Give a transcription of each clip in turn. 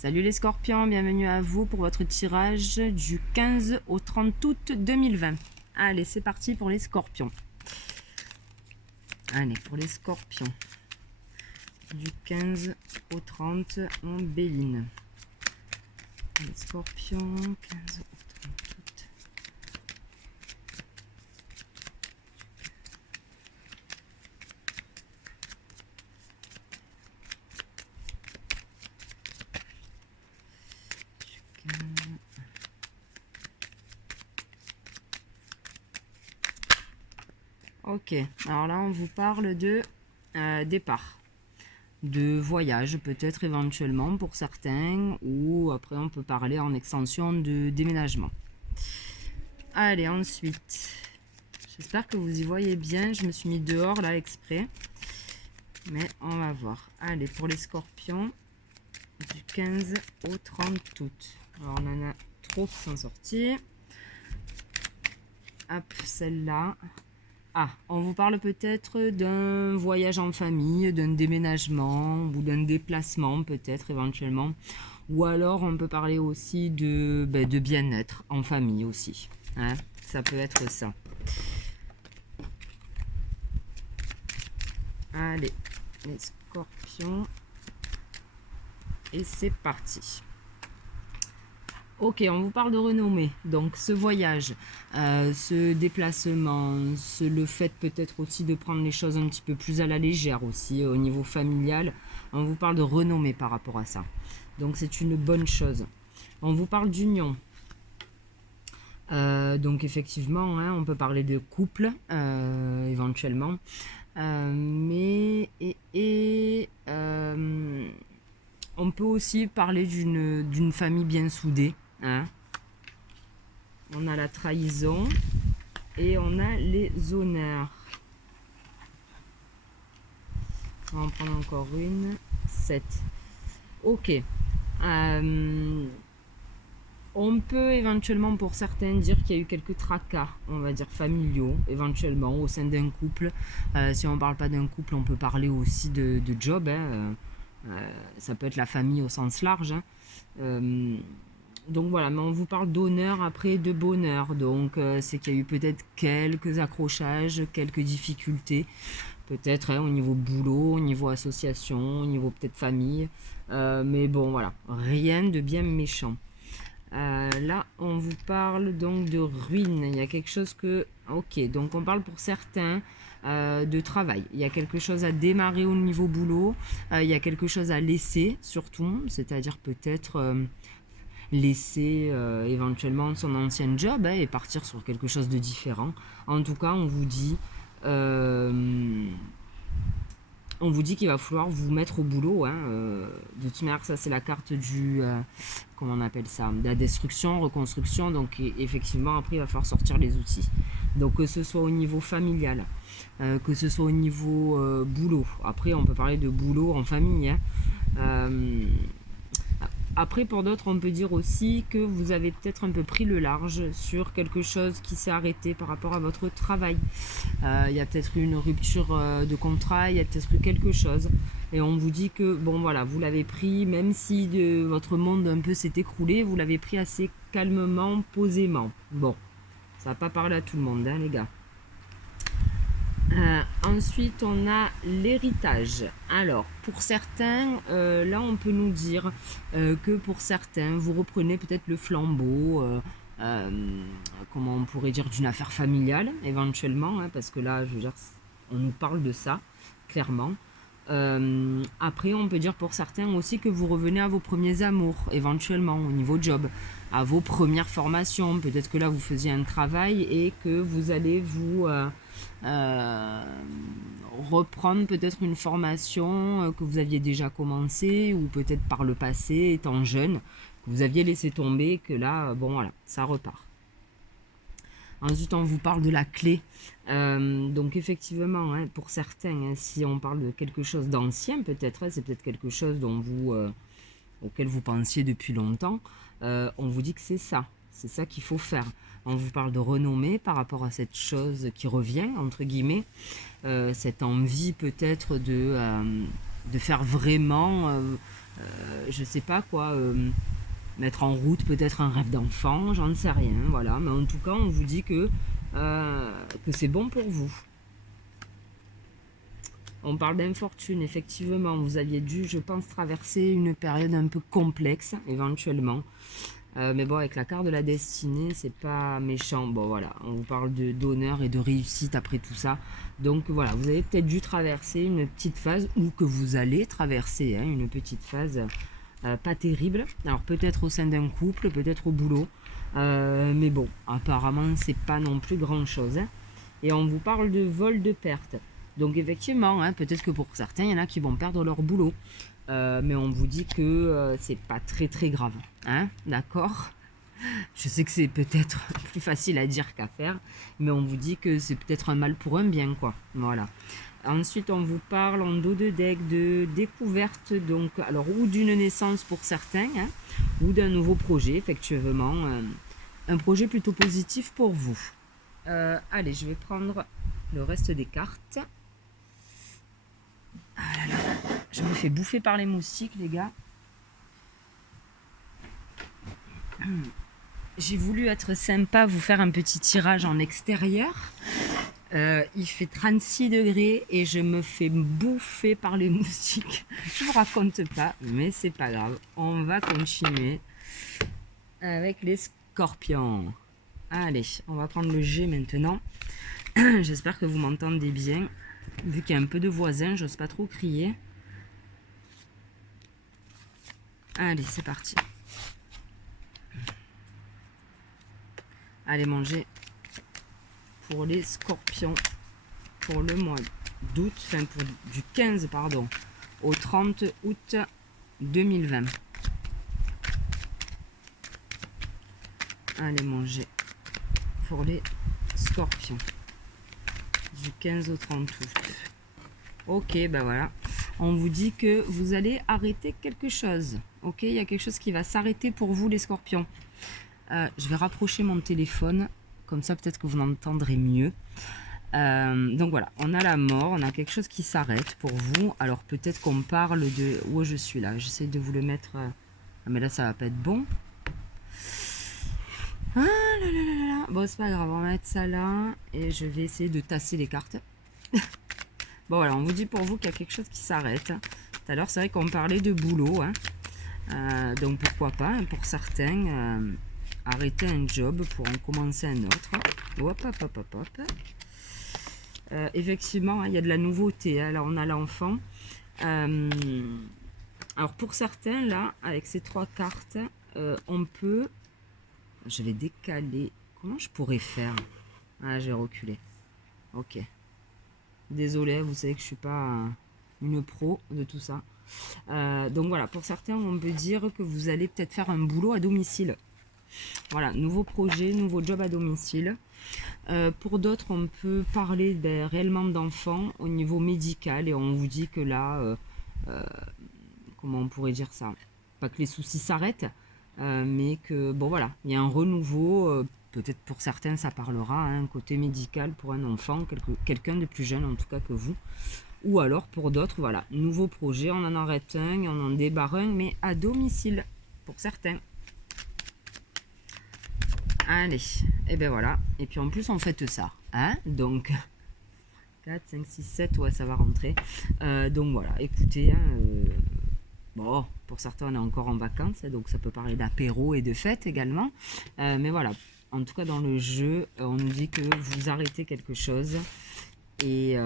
Salut les scorpions, bienvenue à vous pour votre tirage du 15 au 30 août 2020. Allez, c'est parti pour les scorpions. Allez, pour les scorpions. Du 15 au 30 en Béline. Les scorpions, 15 au 30 août. Ok, alors là on vous parle de départ, de voyage peut-être éventuellement pour certains, ou après on peut parler en extension de déménagement. Allez, ensuite, j'espère que vous y voyez bien, je me suis mis dehors là exprès, mais on va voir. Allez, pour les scorpions, du 15 au 30 août. Alors on en a trop qui sont sortis. Hop, celle-là. Ah, on vous parle peut-être d'un voyage en famille, d'un déménagement ou d'un déplacement peut-être éventuellement. Ou alors on peut parler aussi de bien-être en famille aussi. Hein, ça peut être ça. Allez, les scorpions. Et c'est parti. Ok, on vous parle de renommée. Donc ce voyage, ce déplacement, le fait peut-être aussi de prendre les choses un petit peu plus à la légère aussi au niveau familial. On vous parle de renommée par rapport à ça. Donc c'est une bonne chose. On vous parle d'union. Donc effectivement, hein, on peut parler de couple éventuellement. Mais on peut aussi parler d'une famille bien soudée. Hein. On a la trahison et on a les honneurs. On va en prendre encore une. 7. Ok. On peut éventuellement pour certains dire qu'il y a eu quelques tracas, on va dire familiaux, éventuellement au sein d'un couple. Si on ne parle pas d'un couple, on peut parler aussi de job. Hein. Ça peut être la famille au sens large. Hein. Donc voilà, mais on vous parle d'honneur après de bonheur. Donc c'est qu'il y a eu peut-être quelques accrochages, quelques difficultés. Peut-être hein, au niveau boulot, au niveau association, au niveau peut-être famille. Mais bon voilà, rien de bien méchant. Là, on vous parle donc de ruine. Il y a quelque chose que... Ok, donc on parle pour certains de travail. Il y a quelque chose à démarrer au niveau boulot. Il y a quelque chose à laisser surtout. C'est-à-dire peut-être laisser éventuellement son ancien job hein, et partir sur quelque chose de différent. En tout cas, on vous dit qu'il va falloir vous mettre au boulot. Hein, de toute manière, ça c'est la carte du... comment on appelle ça, de la destruction, reconstruction. Donc effectivement, après, il va falloir sortir les outils. Donc que ce soit au niveau familial, que ce soit au niveau boulot. Après, on peut parler de boulot en famille. Hein. Après, pour d'autres, on peut dire aussi que vous avez peut-être un peu pris le large sur quelque chose qui s'est arrêté par rapport à votre travail. Il y a peut-être eu une rupture de contrat, il y a peut-être eu quelque chose. Et on vous dit que, bon voilà, vous l'avez pris, même si votre monde un peu s'est écroulé, vous l'avez pris assez calmement, posément. Bon, ça va pas parler à tout le monde, hein, les gars. Ensuite, on a l'héritage. Alors, pour certains, là, on peut nous dire que pour certains, vous reprenez peut-être le flambeau, comment on pourrait dire, d'une affaire familiale, éventuellement, hein, parce que là, je veux dire, on nous parle de ça, clairement. Après, on peut dire pour certains aussi que vous revenez à vos premiers amours, éventuellement, au niveau job, à vos premières formations. Peut-être que là, vous faisiez un travail et que vous allez vous... reprendre peut-être une formation que vous aviez déjà commencé ou peut-être par le passé étant jeune que vous aviez laissé tomber, que là bon voilà, ça repart. Ensuite, on vous parle de la clé. Donc effectivement, hein, pour certains, hein, si on parle de quelque chose d'ancien, peut-être, hein, c'est peut-être quelque chose dont auquel vous pensiez depuis longtemps. On vous dit que c'est ça qu'il faut faire. On vous parle de renommée par rapport à cette chose qui revient, entre guillemets, cette envie peut-être de faire vraiment je sais pas quoi, mettre en route peut-être un rêve d'enfant, j'en sais rien, voilà. Mais en tout cas, on vous dit que c'est bon pour vous. On parle d'infortune, effectivement, vous aviez dû, je pense, traverser une période un peu complexe, éventuellement. Mais bon, avec la carte de la destinée, c'est pas méchant. Bon, voilà, on vous parle d'honneur et de réussite après tout ça. Donc voilà, vous avez peut-être dû traverser une petite phase, ou que vous allez traverser, hein, une petite phase pas terrible. Alors peut-être au sein d'un couple, peut-être au boulot. Mais bon, apparemment, c'est pas non plus grand-chose. Hein. Et on vous parle de vol de perte. Donc effectivement, hein, peut-être que pour certains, il y en a qui vont perdre leur boulot. Mais on vous dit que c'est pas très très grave. Hein, d'accord? Je sais que c'est peut-être plus facile à dire qu'à faire, mais on vous dit que c'est peut-être un mal pour un bien, quoi. Voilà. Ensuite, on vous parle en dos de deck de découverte, donc, alors, ou d'une naissance pour certains, hein, ou d'un nouveau projet, effectivement. Un projet plutôt positif pour vous. Allez, je vais prendre le reste des cartes. Ah là là, je me fais bouffer par les moustiques, les gars. J'ai voulu être sympa, vous faire un petit tirage en extérieur. Il fait 36 degrés et je me fais bouffer par les moustiques. Je vous raconte pas, mais c'est pas grave. On va continuer avec les scorpions. Allez, on va prendre le G maintenant. J'espère que vous m'entendez bien. Vu qu'il y a un peu de voisins, j'ose pas trop crier. Allez, c'est parti. Allez, manger pour les scorpions pour le mois d'août, enfin pour du 15 pardon, au 30 août 2020. Allez, manger pour les scorpions du 15 au 30 août. Ok, ben voilà. On vous dit que vous allez arrêter quelque chose. Ok, il y a quelque chose qui va s'arrêter pour vous, les scorpions. Je vais rapprocher mon téléphone, comme ça peut-être que vous m'entendrez mieux. Donc voilà, on a la mort, on a quelque chose qui s'arrête pour vous. Alors peut-être qu'on parle de... Où je suis là, j'essaie de vous le mettre... Ah mais là ça va pas être bon. Ah là là là là. Bon c'est pas grave, on va mettre ça là. Et je vais essayer de tasser les cartes. Bon voilà, on vous dit pour vous qu'il y a quelque chose qui s'arrête. Tout à l'heure c'est vrai qu'on parlait de boulot. Hein. Donc pourquoi pas, hein, pour certains... arrêter un job pour en commencer un autre. Hop, hop, hop, hop, hop. Effectivement, il y a de la nouveauté. Hein. Là, on a l'enfant. Alors, pour certains, là, avec ces trois cartes, on peut... Je vais décaler. Comment je pourrais faire? Ah, j'ai reculé. Ok. Désolé, vous savez que je suis pas une pro de tout ça. Donc voilà, pour certains, on peut dire que vous allez peut-être faire un boulot à domicile. Voilà, nouveau projet, nouveau job à domicile. Pour d'autres, on peut parler réellement d'enfants au niveau médical et on vous dit que là, comment on pourrait dire ça? Pas que les soucis s'arrêtent, mais que, bon voilà, il y a un renouveau, peut-être pour certains ça parlera, hein, côté médical pour un enfant, quelqu'un de plus jeune en tout cas que vous. Ou alors pour d'autres, voilà, nouveau projet, on en arrête un, on en débarre un, mais à domicile, pour certains. Allez, et ben voilà. Et puis en plus, on fête ça. Hein, donc, 4, 5, 6, 7, ouais, ça va rentrer. Donc voilà, écoutez, hein, bon, pour certains, on est encore en vacances, donc ça peut parler d'apéro et de fête également. Mais voilà, en tout cas, dans le jeu, on nous dit que vous arrêtez quelque chose et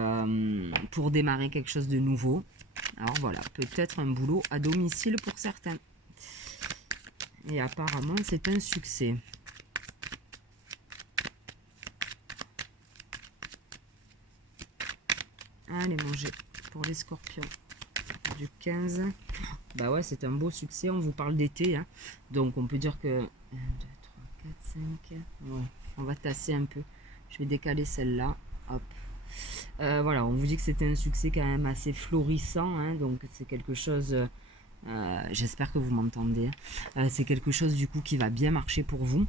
pour démarrer quelque chose de nouveau. Alors voilà, peut-être un boulot à domicile pour certains. Et apparemment, c'est un succès. Allez, manger pour les scorpions du 15. Bah ouais, c'est un beau succès. On vous parle d'été. Hein. Donc, on peut dire que 1, 2, 3, 4, 5. Ouais, on va tasser un peu. Je vais décaler celle-là. Hop. Voilà, on vous dit que c'était un succès quand même assez florissant. Hein. Donc, c'est quelque chose... j'espère que vous m'entendez. C'est quelque chose du coup qui va bien marcher pour vous.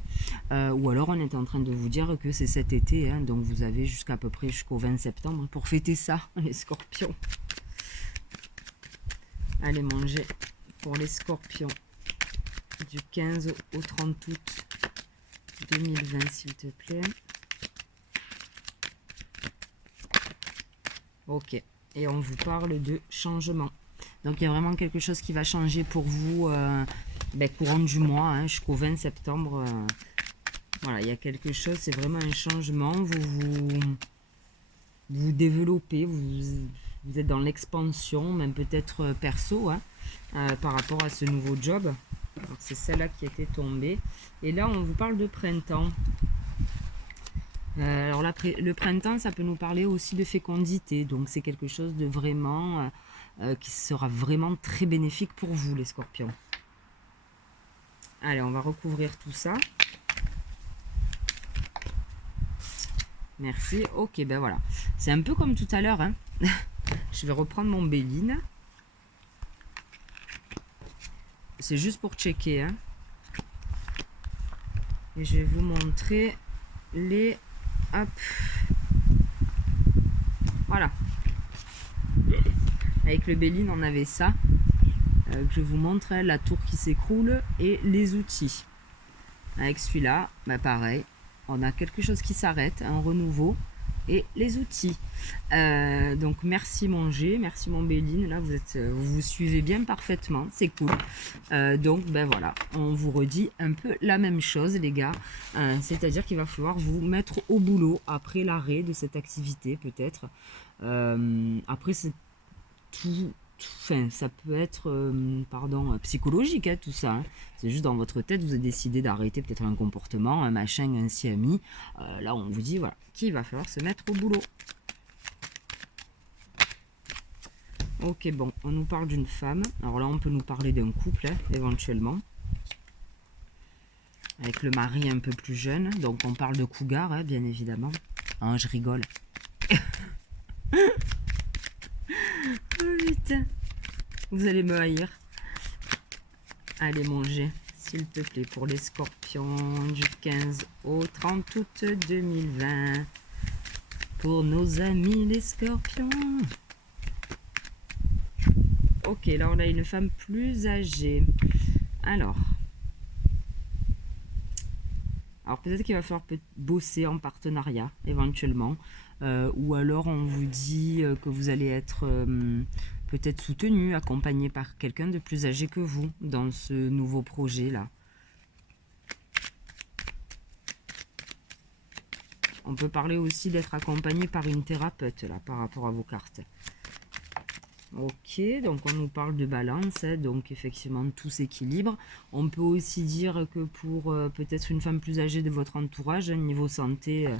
Ou alors on est en train de vous dire que c'est cet été, hein, donc vous avez jusqu'à peu près jusqu'au 20 septembre pour fêter ça, les scorpions. Allez manger pour les scorpions du 15 au 30 août 2020, s'il te plaît. Ok. Et on vous parle de changement. Donc, il y a vraiment quelque chose qui va changer pour vous courant du mois, hein, jusqu'au 20 septembre. Voilà, il y a quelque chose, c'est vraiment un changement. Vous développez, vous êtes dans l'expansion, même peut-être perso, hein, par rapport à ce nouveau job. C'est celle-là qui était tombée. Et là, on vous parle de printemps. Alors le printemps, ça peut nous parler aussi de fécondité. Donc, c'est quelque chose de vraiment qui sera vraiment très bénéfique pour vous, les scorpions. Allez, on va recouvrir tout ça. Merci. Ok, ben voilà. C'est un peu comme tout à l'heure. Hein. Je vais reprendre mon Béline. C'est juste pour checker. Hein. Et je vais vous montrer les... Hop. Voilà. Avec le Béline, on avait ça. Que je vous montre, hein, la tour qui s'écroule et les outils. Avec celui-là, bah pareil. On a quelque chose qui s'arrête, un renouveau et les outils. Donc merci mon G, merci mon Béline. Là vous suivez bien parfaitement, c'est cool. Donc ben voilà, on vous redit un peu la même chose les gars. C'est-à-dire qu'il va falloir vous mettre au boulot après l'arrêt de cette activité peut-être. Après c'est tout. Enfin, ça peut être psychologique, hein, tout ça. Hein. C'est juste dans votre tête, vous avez décidé d'arrêter peut-être un comportement, un machin, un siami. Là, on vous dit, voilà, qu'il va falloir se mettre au boulot. Ok, bon, on nous parle d'une femme. Alors là, on peut nous parler d'un couple, hein, éventuellement. Avec le mari un peu plus jeune. Donc, on parle de cougar, hein, bien évidemment. Hein, je rigole. Oh putain, vous allez me haïr. Allez manger, s'il te plaît, pour les scorpions du 15 au 30 août 2020. Pour nos amis les scorpions. Ok, là on a une femme plus âgée. Alors peut-être qu'il va falloir bosser en partenariat éventuellement. Ou alors on vous dit que vous allez être peut-être soutenu, accompagné par quelqu'un de plus âgé que vous dans ce nouveau projet là. On peut parler aussi d'être accompagné par une thérapeute là par rapport à vos cartes. Ok, donc on nous parle de balance, hein, donc effectivement tout s'équilibre. On peut aussi dire que pour peut-être une femme plus âgée de votre entourage, hein, niveau santé,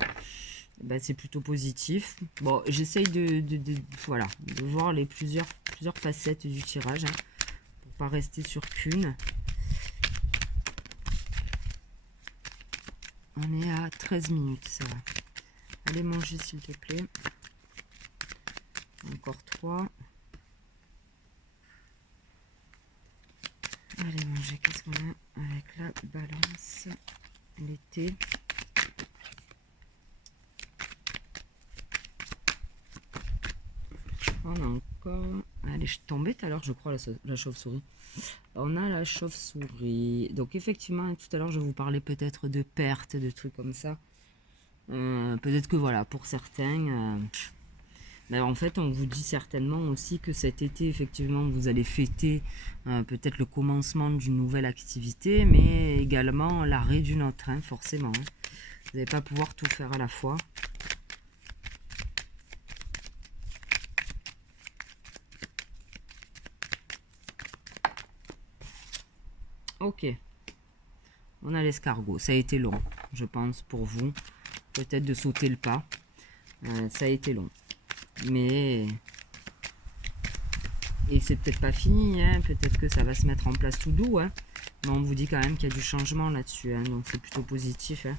c'est plutôt positif. Bon, j'essaye de voir les plusieurs facettes du tirage, hein, pour pas rester sur qu'une. On est à 13 minutes, ça va. Allez manger s'il te plaît. Encore 3. Allez manger, qu'est-ce qu'on a avec la balance, l'été. On a encore... Allez, je suis tombée tout à l'heure, je crois, la chauve-souris. On a la chauve-souris. Donc effectivement, tout à l'heure, je vous parlais peut-être de pertes, de trucs comme ça. Peut-être que voilà, pour certains... en fait, on vous dit certainement aussi que cet été, effectivement, vous allez fêter peut-être le commencement d'une nouvelle activité, mais également l'arrêt d'une autre, hein, forcément. Hein. Vous n'allez pas pouvoir tout faire à la fois. Ok. On a l'escargot. Ça a été long, je pense, pour vous. Peut-être de sauter le pas. Ça a été long. Mais... Et c'est peut-être pas fini, hein. Peut-être que ça va se mettre en place tout doux. Hein. Mais on vous dit quand même qu'il y a du changement là-dessus. Hein. Donc c'est plutôt positif. Hein.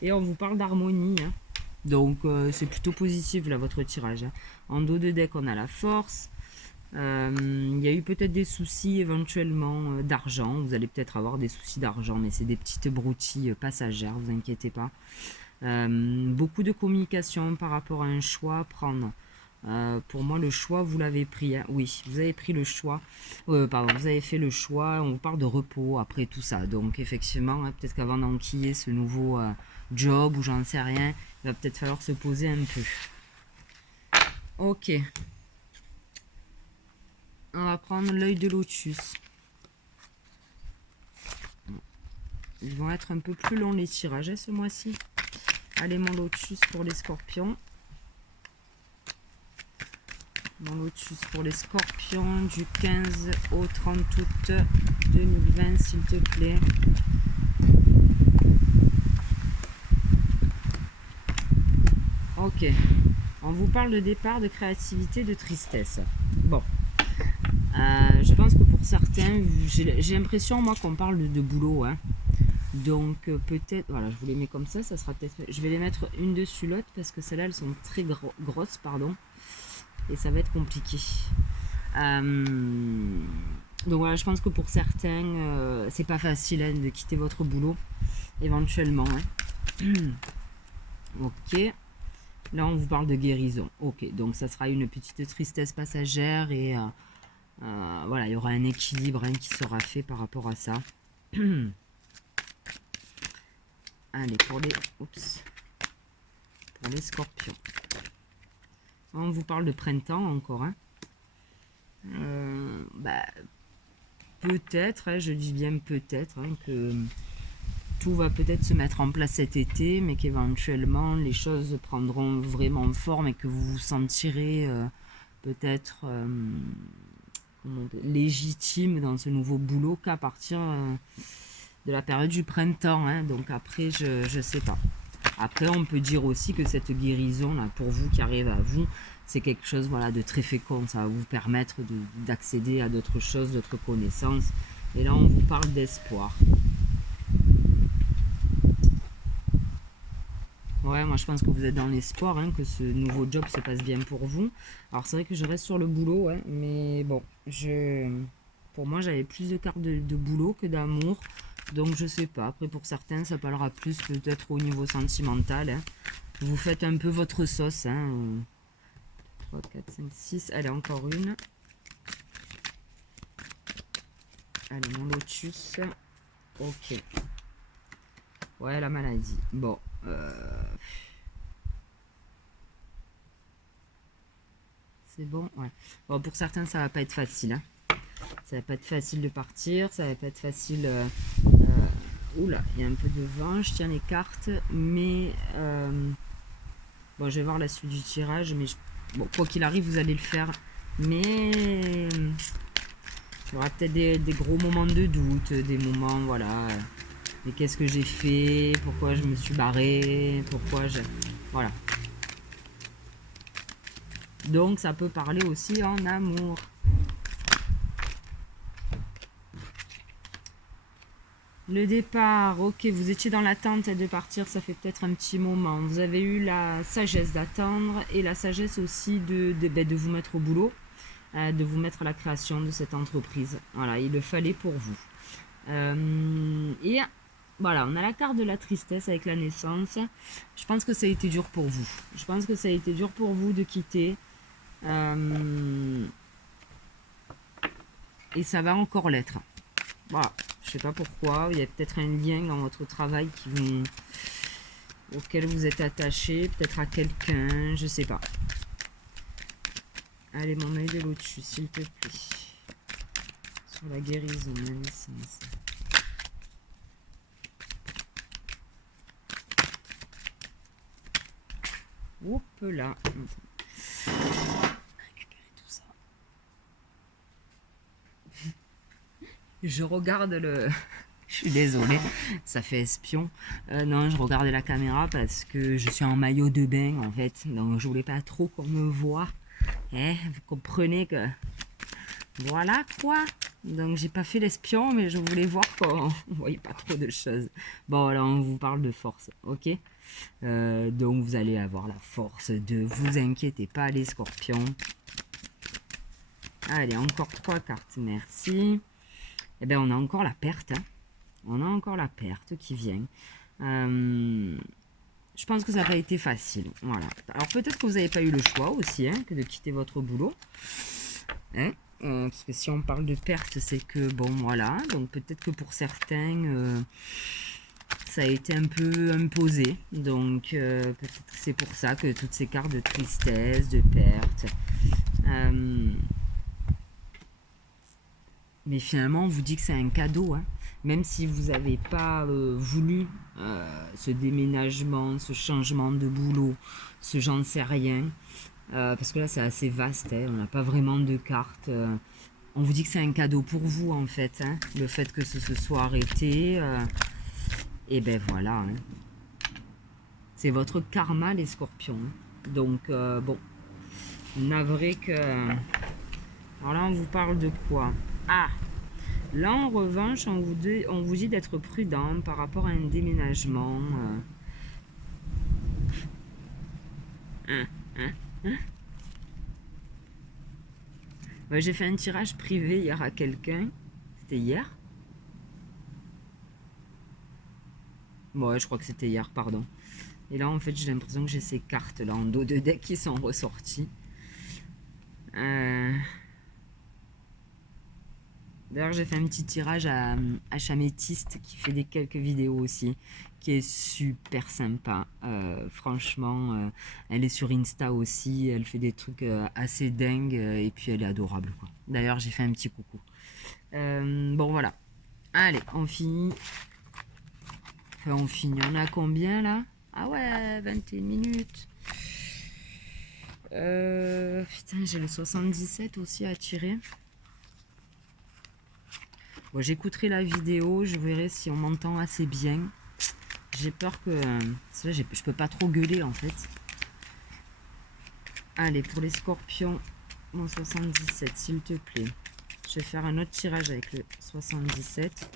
Et on vous parle d'harmonie. Hein. Donc c'est plutôt positif là, votre tirage. Hein. En dos de deck, on a la force. Il y a eu peut-être des soucis éventuellement d'argent. Vous allez peut-être avoir des soucis d'argent, mais c'est des petites broutilles passagères, vous inquiétez pas. Beaucoup de communication par rapport à un choix à prendre. Pour moi, le choix, vous l'avez pris. Hein. Oui, vous avez pris le choix. Pardon, vous avez fait le choix. On vous parle de repos après tout ça. Donc, effectivement, hein, peut-être qu'avant d'enquiller ce nouveau job ou j'en sais rien, il va peut-être falloir se poser un peu. Ok. On va prendre l'œil de lotus. Ils vont être un peu plus longs les tirages ce mois-ci. Allez, mon lotus pour les scorpions. Mon lotus pour les scorpions du 15 au 30 août 2020, s'il te plaît. Ok. On vous parle de départ, de créativité, de tristesse. Bon. Je pense que pour certains, j'ai l'impression, moi, qu'on parle de boulot. Hein. Donc, peut-être... Voilà, je vous les mets comme ça. Ça sera peut-être... Je vais les mettre une dessus l'autre parce que celles-là, elles sont très grosses, pardon. Et ça va être compliqué. Donc voilà, je pense que pour certains, c'est pas facile hein, de quitter votre boulot, éventuellement. Hein. Ok. Là, on vous parle de guérison. Ok, donc ça sera une petite tristesse passagère et voilà, il y aura un équilibre hein, qui sera fait par rapport à ça. Allez, pour les scorpions. On vous parle de printemps encore. Hein. Peut-être, hein, je dis bien peut-être, hein, que tout va peut-être se mettre en place cet été, mais qu'éventuellement les choses prendront vraiment forme et que vous vous sentirez peut-être légitime dans ce nouveau boulot qu'à partir de la période du printemps. Hein. Donc après, je sais pas. Après, on peut dire aussi que cette guérison, là, pour vous qui arrive à vous, c'est quelque chose voilà, de très fécond. Ça va vous permettre d'accéder à d'autres choses, d'autres connaissances. Et là, on vous parle d'espoir. Ouais, moi je pense que vous êtes dans l'espoir, hein, que ce nouveau job se passe bien pour vous. Alors c'est vrai que je reste sur le boulot, hein, mais bon, pour moi j'avais plus de cartes de boulot que d'amour. Donc je sais pas, après pour certains ça parlera plus peut-être au niveau sentimental. Hein. Vous faites un peu votre sauce. Hein. 3, 4, 5, 6, allez encore une. Allez mon lotus. Ok. Ouais, la maladie. Bon. C'est bon, ouais. Bon, pour certains, ça va pas être facile. Hein. Ça va pas être facile de partir. Ça va pas être facile. Oula, il y a un peu de vent. Je tiens les cartes. Mais. Bon, je vais voir la suite du tirage. Mais bon, quoi qu'il arrive, vous allez le faire. Mais. Il y aura peut-être des gros moments de doute. Des moments, voilà. Mais qu'est-ce que j'ai fait? Pourquoi je me suis barré? Pourquoi je... Voilà. Donc, ça peut parler aussi en amour. Le départ, ok, vous étiez dans l'attente de partir, ça fait peut-être un petit moment. Vous avez eu la sagesse d'attendre et la sagesse aussi de vous mettre au boulot, de vous mettre à la création de cette entreprise. Voilà, il le fallait pour vous. Et voilà, on a la carte de la tristesse avec la naissance. Je pense que ça a été dur pour vous. Je pense que ça a été dur pour vous de quitter. Et ça va encore l'être. Voilà, je sais pas pourquoi. Il y a peut-être un lien dans votre travail auquel vous êtes attaché, peut-être à quelqu'un, je sais pas. Allez, mon œil de lotus, s'il te plaît. Sur la guérison, la naissance. Hop là. Récupérer tout ça. Je regarde le... Je suis désolée, ça fait espion. Non, je regardais la caméra parce que je suis en maillot de bain en fait. Donc je voulais pas trop qu'on me voit. Vous comprenez que... Voilà quoi. Donc j'ai pas fait l'espion, mais je voulais voir qu'on voyait pas trop de choses. Bon, là on vous parle de force, ok. Donc vous allez avoir la force de... Vous inquiétez pas les scorpions. Allez, encore 3 cartes, merci. Eh bien on a encore la perte, hein. On a encore la perte qui vient. Je je pense que ça n'a pas été facile. Voilà. Alors peut-être que vous n'avez pas eu le choix aussi, hein, que de quitter votre boulot. Hein, parce que si on parle de perte, c'est que bon, voilà. Donc peut-être que pour certains, ça a été un peu imposé. Donc peut-être que c'est pour ça que toutes ces cartes de tristesse, de perte. Mais finalement, on vous dit que c'est un cadeau, hein. Même si vous n'avez pas voulu ce déménagement, ce changement de boulot, ce j'en sais rien, parce que là c'est assez vaste, hein, on n'a pas vraiment de carte. On vous dit que c'est un cadeau pour vous en fait, hein, le fait que ce se soit arrêté. Et ben voilà, hein. C'est votre karma les scorpions. Hein. Donc bon, navré que... Alors là on vous parle de quoi? Ah, là, en revanche, on vous dit d'être prudent par rapport à un déménagement. Ouais, j'ai fait un tirage privé hier à quelqu'un. C'était hier? Ouais, je crois que c'était hier, pardon. Et là, en fait, j'ai l'impression que j'ai ces cartes là en dos de deck qui sont ressorties. D'ailleurs, j'ai fait un petit tirage à Chamétiste qui fait quelques vidéos aussi, qui est super sympa. Franchement, elle est sur Insta aussi, elle fait des trucs assez dingues et puis elle est adorable, quoi. D'ailleurs, j'ai fait un petit coucou. Bon, voilà. Allez, on finit. Enfin, on finit. On a combien là? Ah ouais, 21 minutes. Putain, j'ai le 77 aussi à tirer. Bon, j'écouterai la vidéo, je verrai si on m'entend assez bien. J'ai peur que... Là, je peux pas trop gueuler en fait. Allez, pour les scorpions, mon 77, s'il te plaît. Je vais faire un autre tirage avec le 77.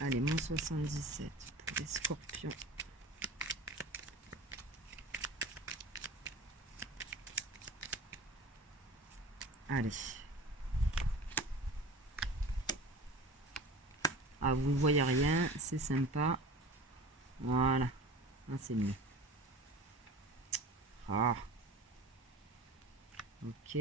Allez, mon 77 pour les scorpions. Allez. Ah, vous ne voyez rien, c'est sympa. Voilà. Ah, c'est mieux. Ah. Ok.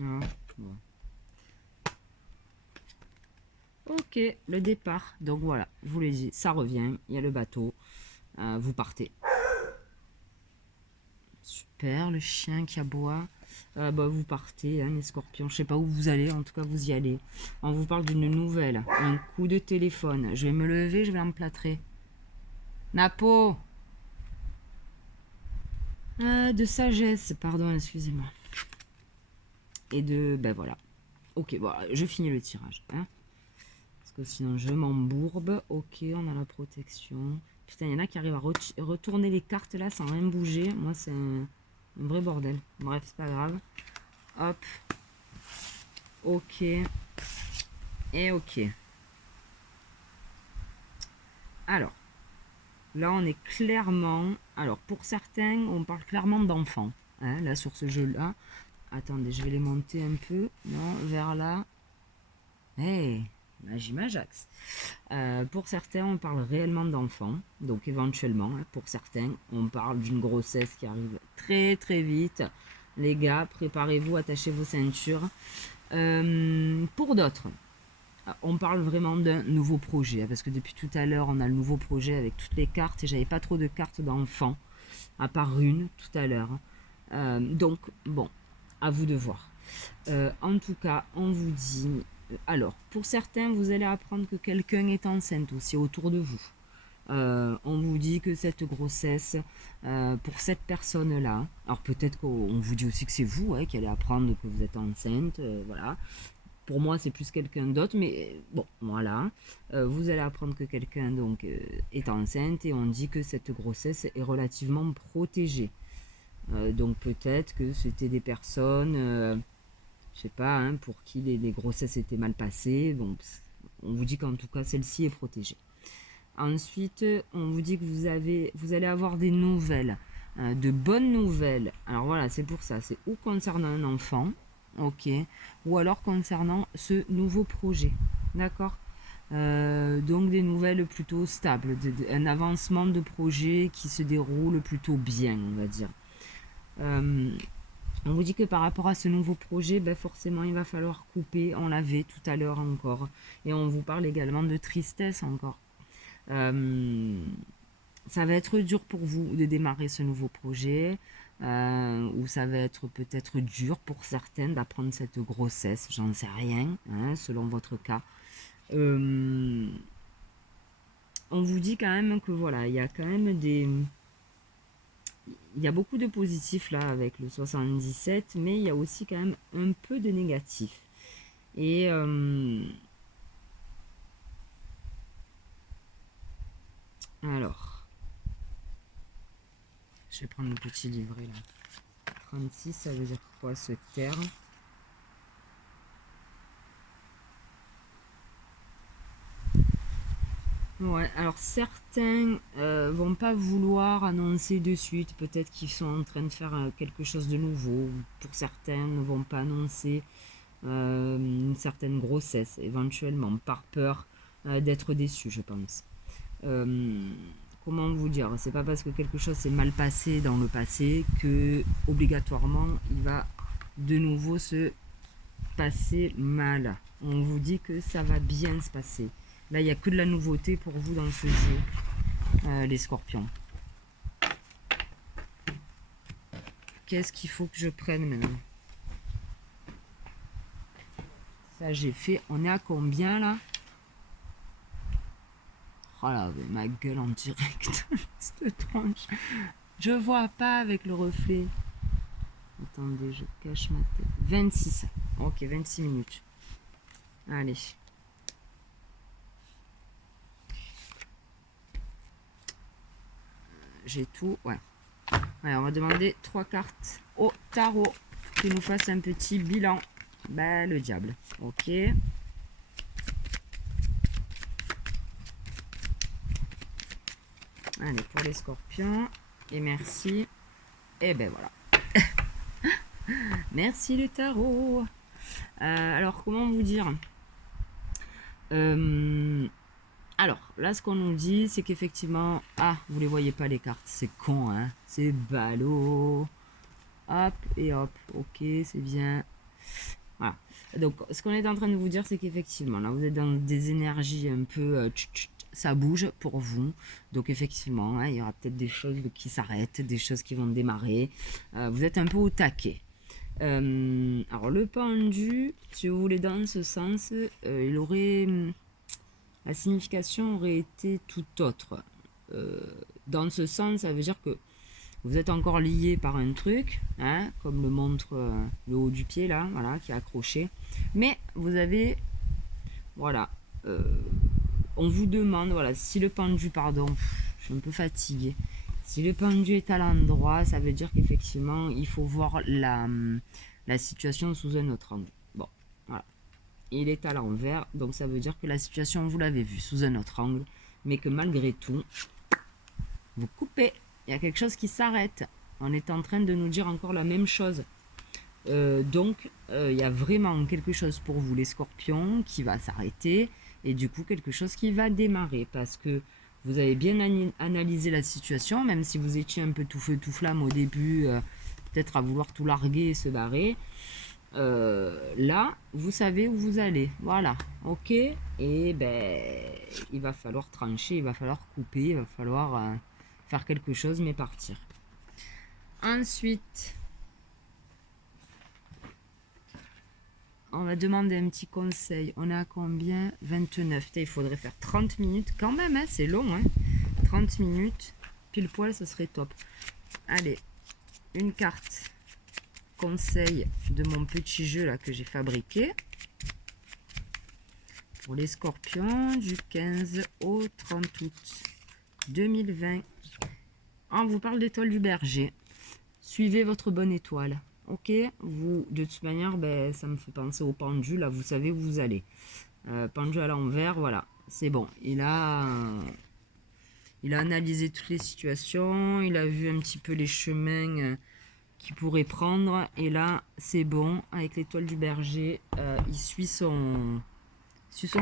Ah, bon. Ok, le départ. Donc voilà, je vous l'ai dit, ça revient. Il y a le bateau. Vous partez. Super, le chien qui aboie. Bah, vous partez, hein, les scorpions. Je sais pas où vous allez, en tout cas vous y allez. On vous parle d'une nouvelle, un coup de téléphone. Je vais me lever, je vais emplâtrer. Napo. De sagesse, pardon, excusez-moi. Et de... Ben voilà. Ok, voilà, je finis le tirage. Hein, parce que sinon je m'embourbe. Ok, on a la protection. Putain, il y en a qui arrivent à retourner les cartes là sans rien bouger. Moi, c'est un vrai bordel. Bref, c'est pas grave. Hop. Ok. Et ok. Alors, là, on est clairement... Alors, pour certains, on parle clairement d'enfants. Hein, là, sur ce jeu-là. Attendez, je vais les monter un peu. Non, vers là. Hey, magie Majax. Pour certains, on parle réellement d'enfants. Donc, éventuellement, hein, pour certains, on parle d'une grossesse qui arrive très très vite. Les gars, préparez-vous, attachez vos ceintures. Pour d'autres, on parle vraiment d'un nouveau projet. Hein, parce que depuis tout à l'heure, on a le nouveau projet avec toutes les cartes. Et j'avais pas trop de cartes d'enfants, à part une tout à l'heure. Donc, bon, à vous de voir. En tout cas, on vous dit... Alors, pour certains, vous allez apprendre que quelqu'un est enceinte aussi autour de vous. On vous dit que cette grossesse, pour cette personne-là, alors peut-être qu'on vous dit aussi que c'est vous qui allez apprendre que vous êtes enceinte, voilà. Pour moi, c'est plus quelqu'un d'autre, mais bon, voilà. Vous allez apprendre que quelqu'un donc est enceinte et on dit que cette grossesse est relativement protégée. Donc peut-être que c'était des personnes, je sais pas, hein, pour qui les grossesses étaient mal passées. Bon, on vous dit qu'en tout cas celle-ci est protégée. Ensuite, on vous dit que vous allez avoir des nouvelles, de bonnes nouvelles. Alors voilà, c'est pour ça, c'est ou concernant un enfant, ok, ou alors concernant ce nouveau projet, d'accord. Donc des nouvelles plutôt stables, un avancement de projet qui se déroule plutôt bien, on va dire. Euh, on vous dit que par rapport à ce nouveau projet, ben forcément il va falloir couper, on l'avait tout à l'heure encore. Et on vous parle également de tristesse encore. Ça va être dur pour vous de démarrer ce nouveau projet, ou ça va être peut-être dur pour certaines d'apprendre cette grossesse, j'en sais rien, hein, selon votre cas. Euh, on vous dit quand même que voilà, il y a quand même il y a beaucoup de positifs là avec le 77, mais il y a aussi quand même un peu de négatif. Et alors, je vais prendre le petit livret là. 36, ça veut dire quoi ce terme? Ouais, alors certains vont pas vouloir annoncer de suite, peut-être qu'ils sont en train de faire quelque chose de nouveau. Pour certains, ne vont pas annoncer une certaine grossesse, éventuellement, par peur d'être déçus, je pense. Euh, Comment vous dire? C'est pas parce que quelque chose s'est mal passé dans le passé que obligatoirement il va de nouveau se passer mal. On vous dit que ça va bien se passer. Là, il n'y a que de la nouveauté pour vous dans ce jeu, les scorpions. Qu'est-ce qu'il faut que je prenne maintenant? Ça, j'ai fait. On est à combien là? Oh là, ma gueule en direct. Cette tronche. Je vois pas avec le reflet. Attendez, je cache ma tête. 26. Ok, 26 minutes. Allez. J'ai tout. Ouais. Ouais, on va demander 3 cartes au tarot qui nous fasse un petit bilan. Bah, le diable. Ok. Allez, pour les scorpions. Et merci. Et ben voilà. Merci le tarot. Alors, comment vous dire Alors, là, ce qu'on nous dit, c'est qu'effectivement... Ah, vous les voyez pas les cartes. C'est con, hein. C'est ballot. Hop et hop. Ok, c'est bien. Voilà. Donc, ce qu'on est en train de vous dire, c'est qu'effectivement, là, vous êtes dans des énergies un peu... ça bouge pour vous. Donc, effectivement, hein, il y aura peut-être des choses qui s'arrêtent, des choses qui vont démarrer. Vous êtes un peu au taquet. Alors, le pendu, si vous voulez, dans ce sens, il aurait... La signification aurait été tout autre. Dans ce sens, ça veut dire que vous êtes encore lié par un truc, hein, comme le montre le haut du pied là, voilà, qui est accroché. Mais vous avez, voilà, on vous demande, voilà, si le pendu, pardon, je suis un peu fatiguée. Si le pendu est à l'endroit, ça veut dire qu'effectivement, il faut voir la situation sous un autre angle. Bon, voilà. Il est à l'envers, donc ça veut dire que la situation, vous l'avez vue sous un autre angle, mais que malgré tout, vous coupez. Il y a quelque chose qui s'arrête. On est en train de nous dire encore la même chose. Donc, il y a vraiment quelque chose pour vous, les scorpions, qui va s'arrêter. Et du coup, quelque chose qui va démarrer. Parce que vous avez bien analysé la situation, même si vous étiez un peu tout feu, tout flamme au début, peut-être à vouloir tout larguer et se barrer. Là, vous savez où vous allez. Voilà. Ok. Et ben, il va falloir trancher, il va falloir couper, il va falloir faire quelque chose, mais partir. Ensuite, on va demander un petit conseil. On est à combien? 29. Il faudrait faire 30 minutes. Quand même, hein, c'est long. Hein. 30 minutes. Pile poil, ça serait top. Allez, une carte conseil de mon petit jeu là que j'ai fabriqué. Pour les scorpions, du 15 au 30 août 2020. On vous parle d'étoile du berger. Suivez votre bonne étoile. Ok, vous, de toute manière, ben, ça me fait penser au pendu, là, vous savez où vous allez. Pendu à l'envers, voilà, c'est bon. Il a Il a analysé toutes les situations, il a vu un petit peu les chemins qu'il pourrait prendre. Et là, c'est bon, avec l'étoile du berger, il suit son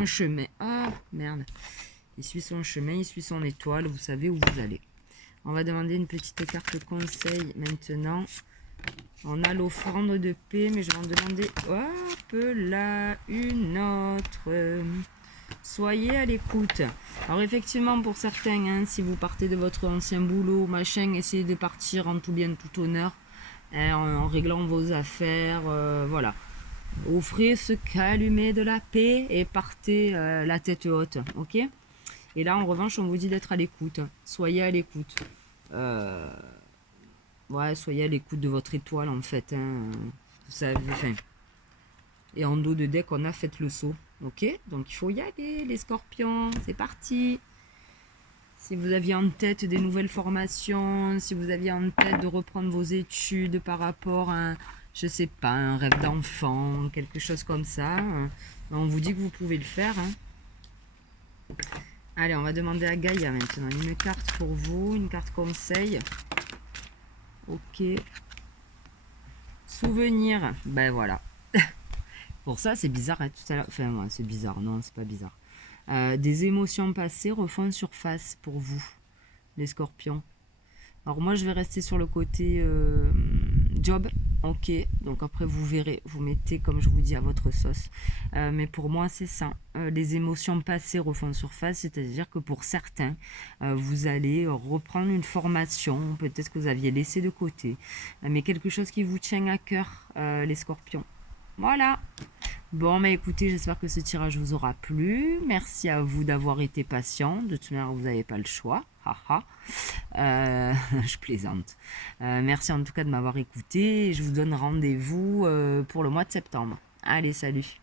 chemin. Ah, merde. Il suit son chemin, il suit son étoile, vous savez où vous allez. On va demander une petite carte conseil maintenant. On a l'offrande de paix, mais je vais en demander hop là une autre. Soyez à l'écoute. Alors effectivement, pour certains, hein, si vous partez de votre ancien boulot, machin, essayez de partir en tout bien, tout honneur, hein, en réglant vos affaires, voilà. Offrez ce calumet de la paix et partez la tête haute, ok? Et là, en revanche, on vous dit d'être à l'écoute. Soyez à l'écoute. Ouais, soyez à l'écoute de votre étoile, en fait. Hein. Vous savez, enfin. Et en dos de deck, on a fait le saut. Ok? Donc, il faut y aller, les scorpions. C'est parti. Si vous aviez en tête des nouvelles formations, si vous aviez en tête de reprendre vos études par rapport à, je sais pas, un rêve d'enfant, quelque chose comme ça, on vous dit que vous pouvez le faire. Hein. Allez, on va demander à Gaïa maintenant une carte pour vous, une carte conseil. Ok. Souvenir. Ben voilà. Pour ça, c'est bizarre. Hein, tout à l'heure. Enfin, ouais, c'est bizarre. Non, c'est pas bizarre. Des émotions passées refont surface pour vous, les scorpions. Alors moi, je vais rester sur le côté job. Ok, donc après vous verrez, vous mettez comme je vous dis à votre sauce. Mais pour moi c'est ça, les émotions passées refont surface, c'est-à-dire que pour certains, vous allez reprendre une formation, peut-être que vous aviez laissé de côté, mais quelque chose qui vous tient à cœur, les scorpions. Voilà. Bon, bah écoutez, j'espère que ce tirage vous aura plu. Merci à vous d'avoir été patient. De toute manière, vous n'avez pas le choix. Haha. Je plaisante. Merci en tout cas de m'avoir écouté. Je vous donne rendez-vous pour le mois de septembre. Allez, salut.